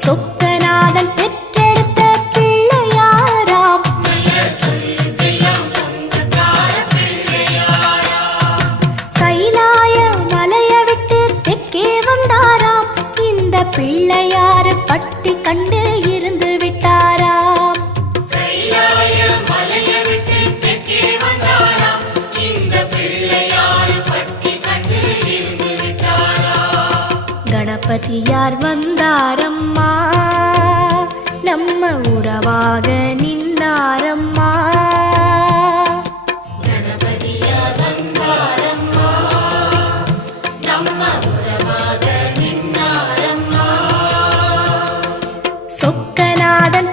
சொக்கநாதன் பெற்றெடுத்த பிள்ளையாராம். கைலாய மலைய விட்டு தெற்கே வந்தாராம். இந்த பிள்ளையாரு பட்டி கண்டு இருந்து விட்டாராம். கணபதியார் வந்தாரம்மா, நம்ம உறவாக நின்னாரம்மா. கணபதியார் வந்தாரம்மா, நம்ம உறவாக நின்னாரம்மா. சொக்கநாதன்